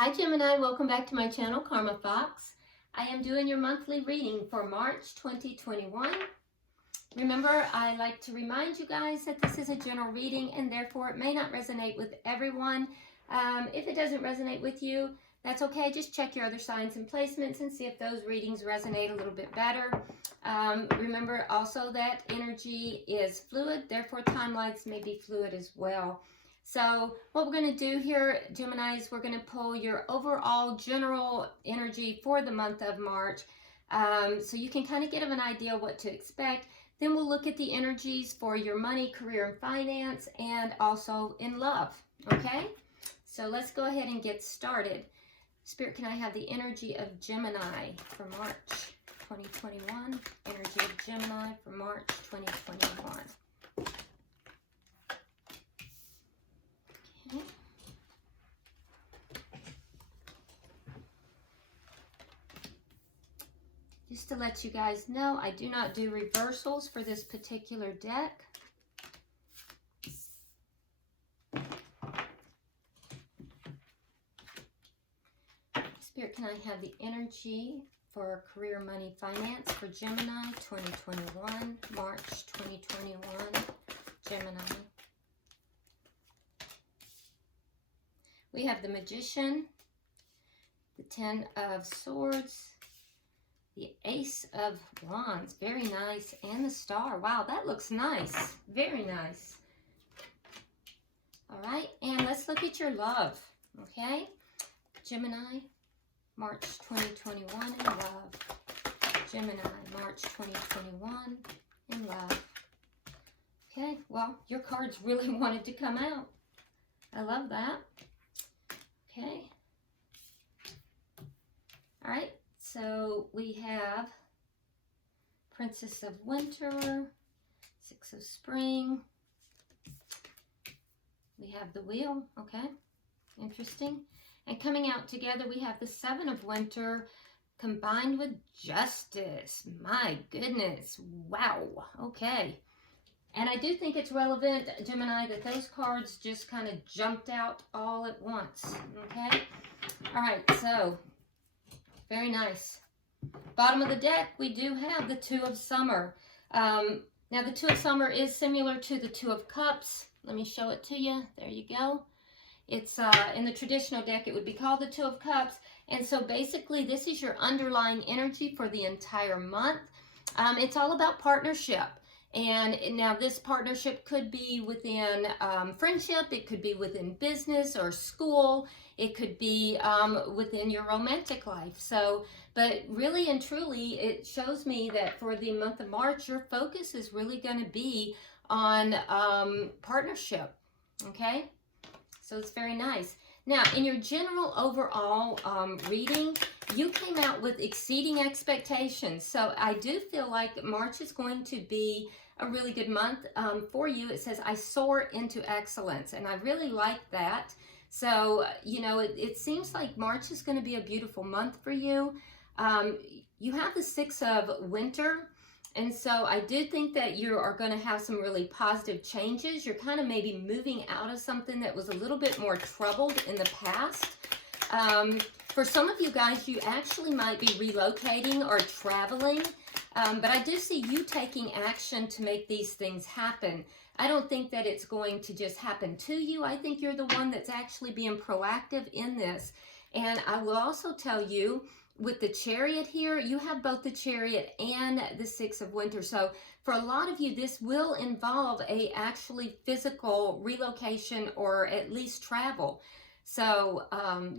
Hi Gemini, welcome back to my channel, Karma Fox. I am doing your monthly reading for March 2021. Remember, I like to remind you guys that this is a general reading and therefore it may not resonate with everyone. If it doesn't resonate with you, that's okay. Just check your other signs and placements and see if those readings resonate a little bit better. Remember also that energy is fluid, therefore timelines may be fluid as well. So what we're going to do here, Gemini, is we're going to pull your overall general energy for the month of March, so you can kind of get an idea what to expect. Then we'll look at the energies for your money, career, and finance, and also in love, okay? So let's go ahead and get started. Spirit, can I have the energy of Gemini for March 2021? Energy of Gemini for March 2021. Okay. Just to let you guys know, I do not do reversals for this particular deck. Spirit, can I have the energy for career, money, finance for Gemini 2021, March 2021, Gemini. We have the Magician, the Ten of Swords, the Ace of Wands, very nice, and the Star. Wow, that looks nice, very nice. All right, and let's look at your love, okay? Gemini, March 2021 in love. Gemini, March 2021 in love. Okay, well, your cards really wanted to come out. I love that. Okay. All right, so we have Princess of Winter, Six of Spring. We have the Wheel, okay, interesting. And coming out together, we have the Seven of Winter combined with Justice. My goodness, wow, okay. And I do think it's relevant, Gemini, that those cards just kind of jumped out all at once, okay? All right, so, very nice. Bottom of the deck, we do have the Two of Summer. Now, the Two of Summer is similar to the Two of Cups. Let me show it to you. There you go. It's in the traditional deck, it would be called the Two of Cups. And so, basically, this is your underlying energy for the entire month. It's all about partnership. And now this partnership could be within friendship, it could be within business or school, it could be within your romantic life. So, but really and truly, it shows me that for the month of March, your focus is really going to be on partnership, okay? So it's very nice. Now, in your general overall reading, you came out with exceeding expectations. So I do feel like March is going to be a really good month for you. It says, I soar into excellence. And I really like that. So, you know, it seems like March is going to be a beautiful month for you. You have the Six of Winter. And so I do think that you are going to have some really positive changes. You're kind of maybe moving out of something that was a little bit more troubled in the past. For some of you guys, you actually might be relocating or traveling. But I do see you taking action to make these things happen. I don't think that it's going to just happen to you. I think you're the one that's actually being proactive in this. And I will also tell you, with the Chariot here, you have both the Chariot and the Six of Winter. So for a lot of you, this will involve a actually physical relocation or at least travel. So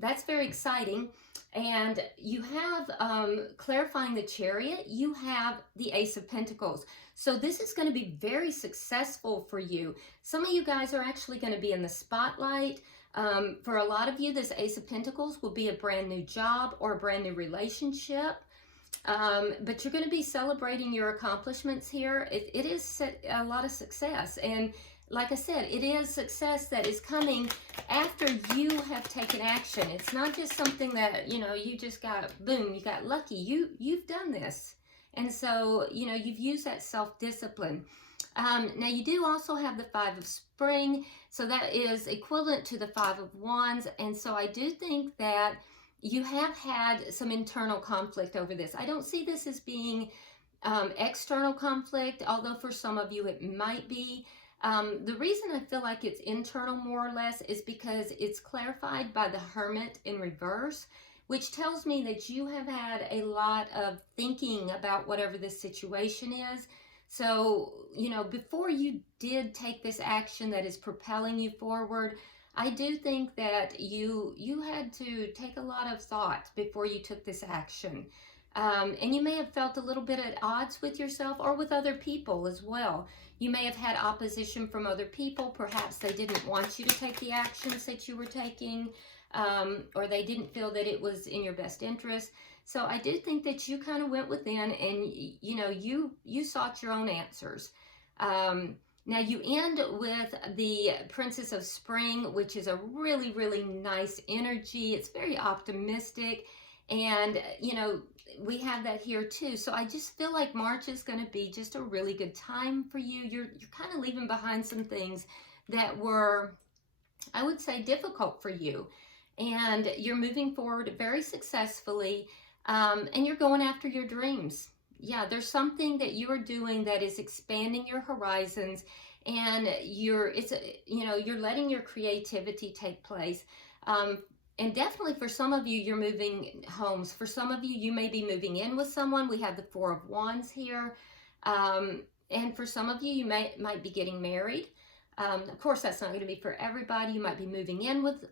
that's very exciting. And you have, clarifying the Chariot, you have the Ace of Pentacles. So this is going to be very successful for you. Some of you guys are actually going to be in the spotlight. For a lot of you, this Ace of Pentacles will be a brand new job or a brand new relationship. But you're going to be celebrating your accomplishments here. It is a lot of success. And like I said, it is success that is coming after you have taken action. It's not just something that, you know, you just got, boom, you got lucky. You've done this. And so, you know, you've used that self-discipline. Now you do also have the Five of Spring, so that is equivalent to the Five of Wands, and so I do think that you have had some internal conflict over this. I don't see this as being external conflict, although for some of you it might be. The reason I feel like it's internal more or less is because it's clarified by the Hermit in reverse, which tells me that you have had a lot of thinking about whatever this situation is. So, you know, before you did take this action that is propelling you forward, I do think that you had to take a lot of thought before you took this action. And you may have felt a little bit at odds with yourself or with other people as well. You may have had opposition from other people. Perhaps they didn't want you to take the actions that you were taking, or they didn't feel that it was in your best interest. So I do think that you kind of went within and, you know, you sought your own answers. Now you end with the Princess of Spring, which is a really, really nice energy. It's very optimistic. And, you know, we have that here too. So I just feel like March is going to be just a really good time for you. You're kind of leaving behind some things that were, I would say, difficult for you. And you're moving forward very successfully. And you're going after your dreams. Yeah, there's something that you are doing that is expanding your horizons, and you're letting your creativity take place. And definitely for some of you, you're moving homes. For some of you, you may be moving in with someone. We have the Four of Wands here. And for some of you, you might be getting married. Of course, that's not going to be for everybody. You might be moving in with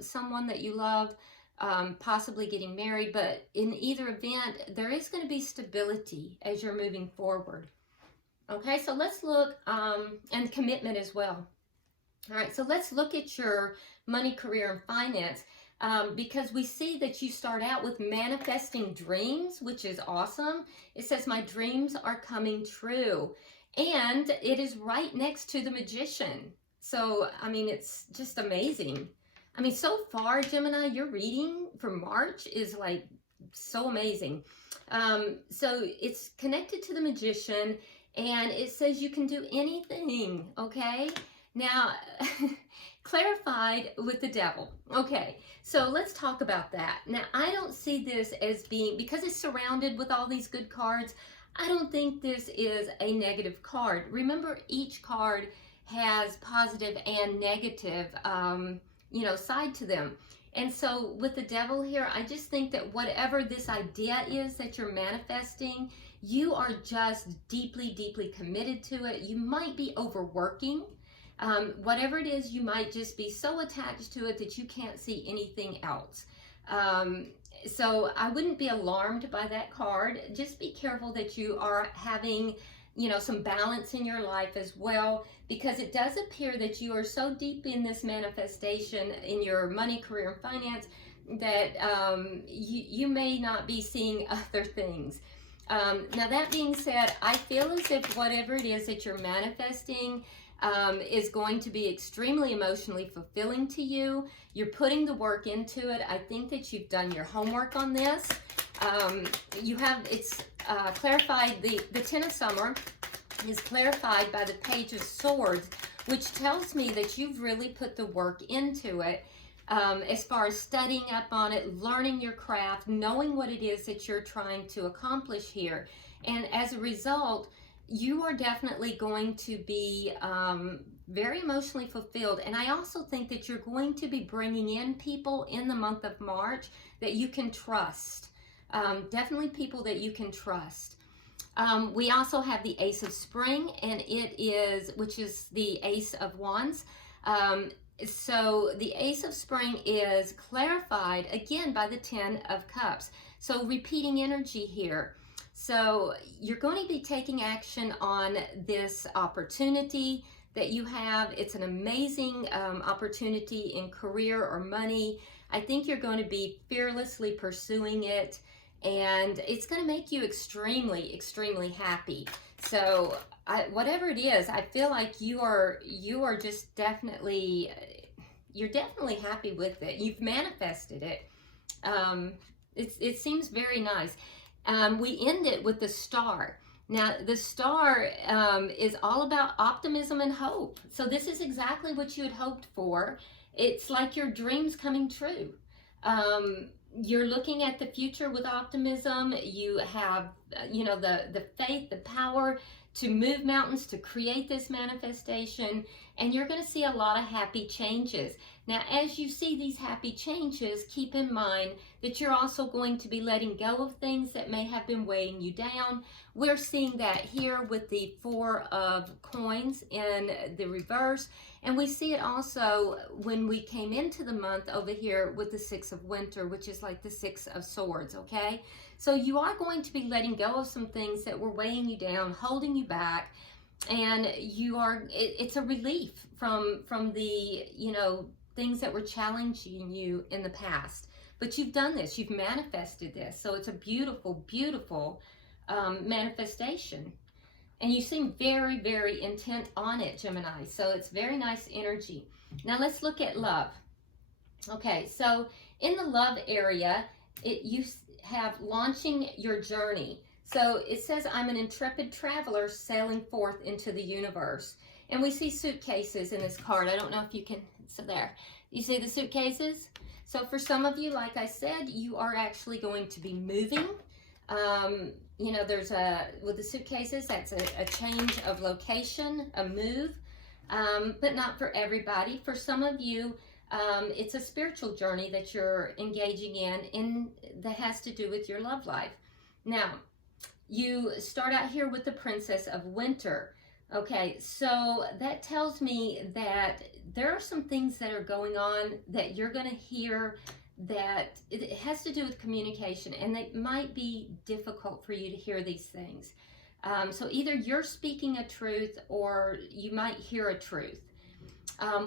someone that you love. Possibly getting married, but in either event, there is going to be stability as you're moving forward. Okay, so let's look, and commitment as well. All right, so let's look at your money, career, and finance, because we see that you start out with manifesting dreams, which is awesome. It says, my dreams are coming true, and it is right next to the Magician. So, I mean, it's just amazing. I mean, so far, Gemini, your reading for March is like so amazing. So it's connected to the Magician, and it says you can do anything, okay? Now, clarified with the Devil. Okay, so let's talk about that. Now, I don't see this as being, because it's surrounded with all these good cards, I don't think this is a negative card. Remember, each card has positive and negative side to them. And so with the Devil here, I just think that whatever this idea is that you're manifesting, you are just deeply, deeply committed to it. You might be overworking. Whatever it is, you might just be so attached to it that you can't see anything else. So I wouldn't be alarmed by that card. Just be careful that you are having some balance in your life as well, because it does appear that you are so deep in this manifestation in your money, career, and finance that you may not be seeing other things. Now, that being said, I feel as if whatever it is that you're manifesting is going to be extremely emotionally fulfilling to you. You're putting the work into it. I think that you've done your homework on this. It's clarified, the Ten of Summer is clarified by the Page of Swords, which tells me that you've really put the work into it, as far as studying up on it, learning your craft, knowing what it is that you're trying to accomplish here. And as a result, you are definitely going to be very emotionally fulfilled. And I also think that you're going to be bringing in people in the month of March that you can trust. Definitely people that you can trust. We also have the Ace of Spring, and which is the Ace of Wands. So the Ace of Spring is clarified again by the Ten of Cups. So repeating energy here. So you're going to be taking action on this opportunity that you have. It's an amazing opportunity in career or money. I think you're going to be fearlessly pursuing it, and it's going to make you extremely, extremely happy. So whatever it is, I feel like you are just definitely, you're definitely happy with it. You've manifested it. It seems very nice. We end it with the Star. Now, the star is all about optimism and hope. So this is exactly what you had hoped for. It's like your dreams coming true. You're looking at the future with optimism. You have, you know, the faith, the power to move mountains, to create this manifestation, and you're going to see a lot of happy changes. Now, as you see these happy changes, keep in mind that you're also going to be letting go of things that may have been weighing you down. We're seeing that here with the Four of Coins in the reverse, and we see it also when we came into the month over here with the Six of Winter, which is like the Six of Swords, okay? So you are going to be letting go of some things that were weighing you down, holding you back, and you are, it's a relief from the, you know, things that were challenging you in the past. But you've done this, you've manifested this, so it's a beautiful, beautiful manifestation. And you seem very, very intent on it, Gemini, so it's very nice energy. Now let's look at love. Okay, so in the love area, you have launching your journey. So it says, I'm an intrepid traveler sailing forth into the universe. And we see suitcases in this card. I don't know if you can, so there. You see the suitcases? So for some of you, like I said, you are actually going to be moving. You know, there's with the suitcases, that's a change of location, a move, but not for everybody. For some of you, it's a spiritual journey that you're engaging in that has to do with your love life. Now, you start out here with the Princess of Winter. Okay, so that tells me that there are some things that are going on that you're going to hear that it has to do with communication, and they might be difficult for you to hear these things. So either you're speaking a truth or you might hear a truth.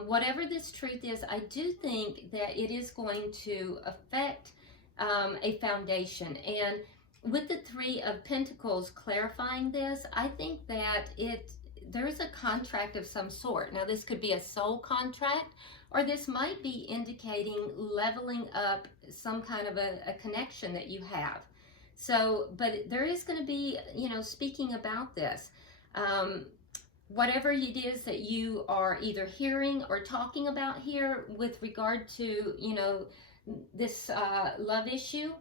Whatever this truth is, I do think that it is going to affect a foundation. And with the Three of Pentacles clarifying this, I think that there is a contract of some sort. Now, this could be a soul contract, or this might be indicating leveling up some kind of a connection that you have. So, but there is going to be, you know, speaking about this. Whatever it is that you are either hearing or talking about here with regard to, you know, this love issue,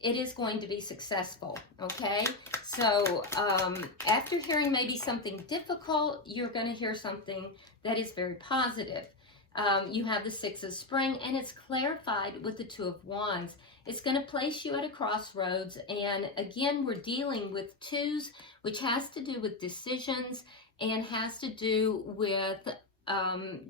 it is going to be successful, okay? So after hearing maybe something difficult, you're going to hear something that is very positive. You have the Six of Spring, and it's clarified with the Two of Wands. It's going to place you at a crossroads, and again, we're dealing with twos, which has to do with decisions and has to do with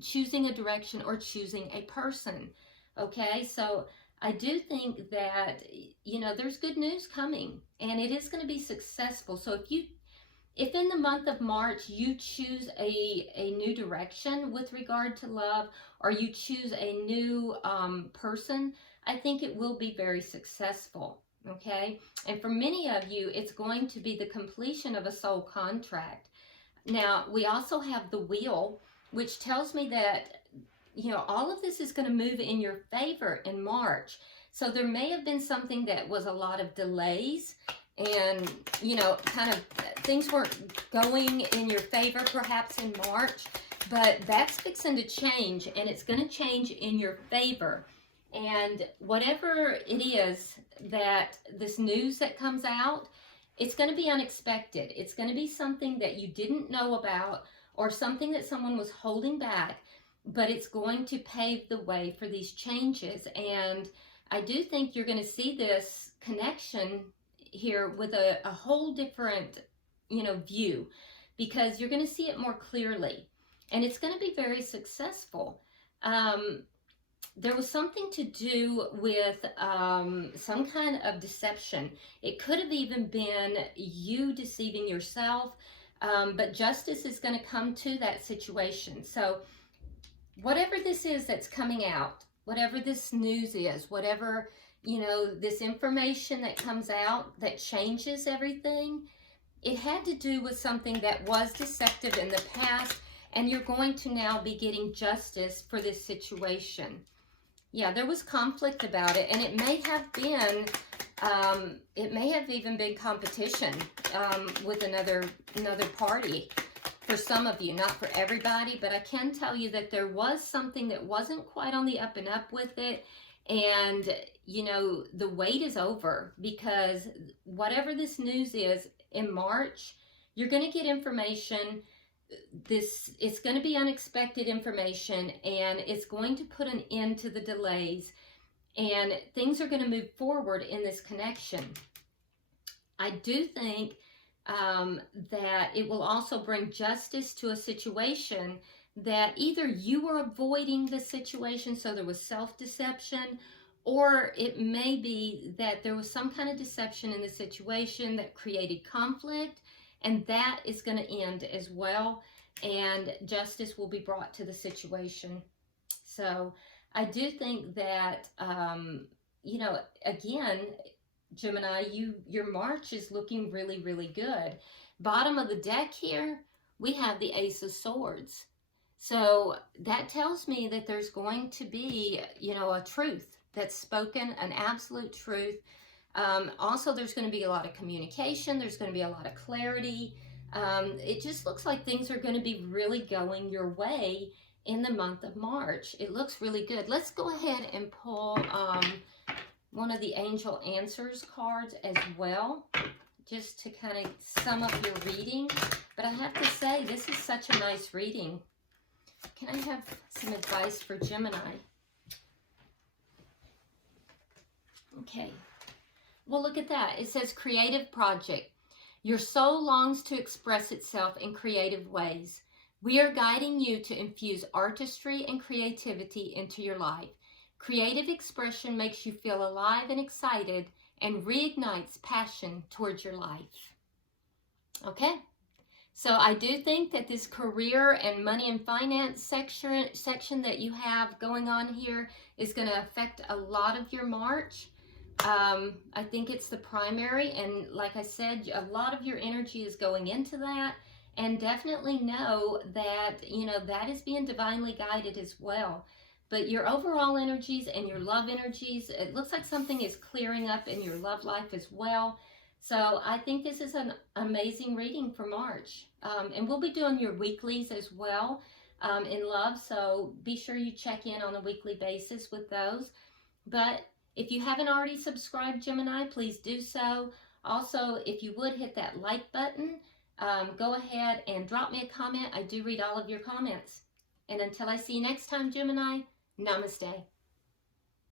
choosing a direction or choosing a person, okay? So I do think that, you know, there's good news coming, and it is going to be successful. So if in the month of March you choose a new direction with regard to love, or you choose a new person, I think it will be very successful, okay? And for many of you, it's going to be the completion of a soul contract. Now, we also have the Wheel, which tells me that, you know, all of this is going to move in your favor in March. So there may have been something that was a lot of delays, and, you know, kind of things weren't going in your favor perhaps in March, but that's fixing to change, and it's going to change in your favor. And whatever it is that this news that comes out, it's going to be unexpected. It's going to be something that you didn't know about, or something that someone was holding back, but it's going to pave the way for these changes. And I do think you're going to see this connection here with a whole different, you know, view, because you're going to see it more clearly, and it's going to be very successful. There was something to do with some kind of deception. It could have even been you deceiving yourself, but justice is going to come to that situation. So whatever this is that's coming out, whatever this news is, whatever, you know, this information that comes out that changes everything, it had to do with something that was deceptive in the past, and you're going to now be getting justice for this situation. Yeah, there was conflict about it, and it may have been It may have even been competition with another party for some of you, not for everybody, but I can tell you that there was something that wasn't quite on the up and up with it. And, you know, the wait is over, because whatever this news is in March, you're going to get information. It's going to be unexpected information, and it's going to put an end to the delays, and things are going to move forward in this connection. I do think that it will also bring justice to a situation that either you were avoiding the situation, so there was self-deception, or it may be that there was some kind of deception in the situation that created conflict, and that is going to end as well, and justice will be brought to the situation. So I do think that, you know, again, Gemini, your March is looking really, really good. Bottom of the deck here, we have the Ace of Swords. So that tells me that there's going to be, you know, a truth that's spoken, an absolute truth. Also, there's going to be a lot of communication. There's going to be a lot of clarity. It just looks like things are going to be really going your way in the month of March. It looks really good. Let's go ahead and pull one of the Angel Answers cards as well, just to kind of sum up your reading. But I have to say, this is such a nice reading. Can I have some advice for Gemini? Okay. Well, look at that. It says creative project. Your soul longs to express itself in creative ways. We are guiding you to infuse artistry and creativity into your life. Creative expression makes you feel alive and excited and reignites passion towards your life. Okay. So I do think that this career and money and finance section that you have going on here is going to affect a lot of your March. I think it's the primary, and like I said, a lot of your energy is going into that, and definitely know that, you know, that is being divinely guided as well. But your overall energies and your love energies, it looks like something is clearing up in your love life as well. So I think this is an amazing reading for March. And we'll be doing your weeklies as well in love. So be sure you check in on a weekly basis with those. But if you haven't already subscribed, Gemini, please do so. Also, if you would hit that like button, go ahead and drop me a comment. I do read all of your comments. And until I see you next time, Gemini, namaste.